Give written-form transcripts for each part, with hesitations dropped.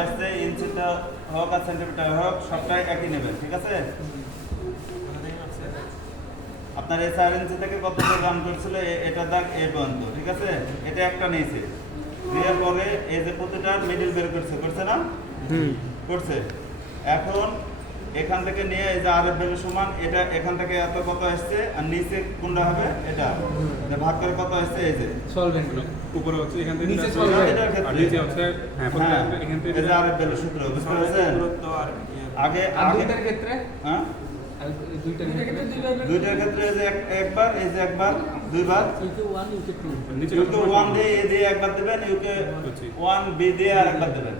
আসছে ইঞ্চিটা হোক আর সেন্টিমিটার হোক সবটাই একই নেবেন, ঠিক আছে? আপনার এই 4 ইঞ্চি থেকে কতটা রান করছিল এটা দাগ এই পর্যন্ত, ঠিক আছে? এটা একটা নিয়েছে, দেওয়ার পরে এই যে প্রতিটার মিডল বের করছে না? করছে। এখন এখান থেকে নিয়ে এই যে আরএফ ভ্যালু সমান এটা এখান থেকে এত কত আসছে আর নিচে কোনটা হবে এটা ভাগ করে কত আসছে এই যে সলভেন্ট উপরে হচ্ছে এখান থেকে নিচে এটার ক্ষেত্রে আর নিচে হচ্ছে হ্যাঁ এখান থেকে এই যে আরএফ ভ্যালু সূত্র বুঝতে পারছেন? আগে দুইটার ক্ষেত্রে হ্যাঁ আর দুইটার ক্ষেত্রে দুইটার ক্ষেত্রে এই যে একবার এই যে একবার দুইবার UK1 UK2 নিচে ইউকে 1 দিয়ে এ দিয়ে একবার দিবেন ইউকে 1 বি দিয়ে আর একবার দিবেন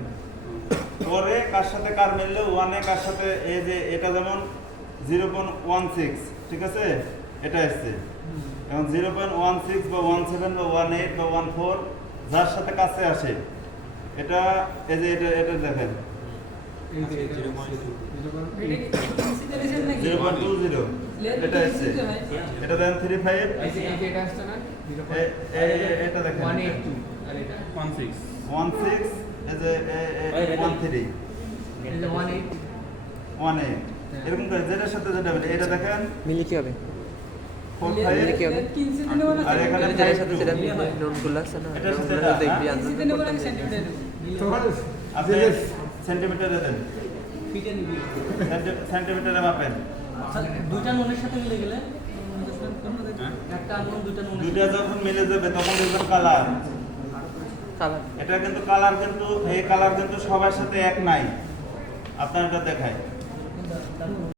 পরে কার সাথে কার মিললে 1 এ কার সাথে এই যে এটা যেমন 0.16 ঠিক আছে এটা আসছে এবং 0.16 বা 17 বা 18 বা 14 যার সাথে কাছে আসে এটা এই যে এটা দেখেন এই যে 0.20 এটা আসছে এটা দেখেন 35 এই যে এটা আসছে না এটা দেখেন 182 আর এটা 16 16 এই যে 13 এই যে 18 18 এরকম করে যেটার সাথে যেটা হবে এটা দেখেন মিলি কি হবে? 45 মিলি কি হবে? আর এখানে যার সাথে 52 যেটা নোনগুলো আছে না এটার সাথে নোনগুলো এটা, দেখবি হ্যাঁ? আন্দোলন আপনি সেন্টিমিটারে দেন ফিটে নিবি সেন্টিমিটারে মাপেন দুইটা নুনের সাথে মিলে গেলে একটা আঙুল দুইটা নুনের দুইটা যখন মিলে যাবে তখন দেখবেন কালার কালার এটা কিন্তু কালার কিন্তু এই কালার কিন্তু সবার সাথে এক নাই আপনার এটা দেখায় সাথে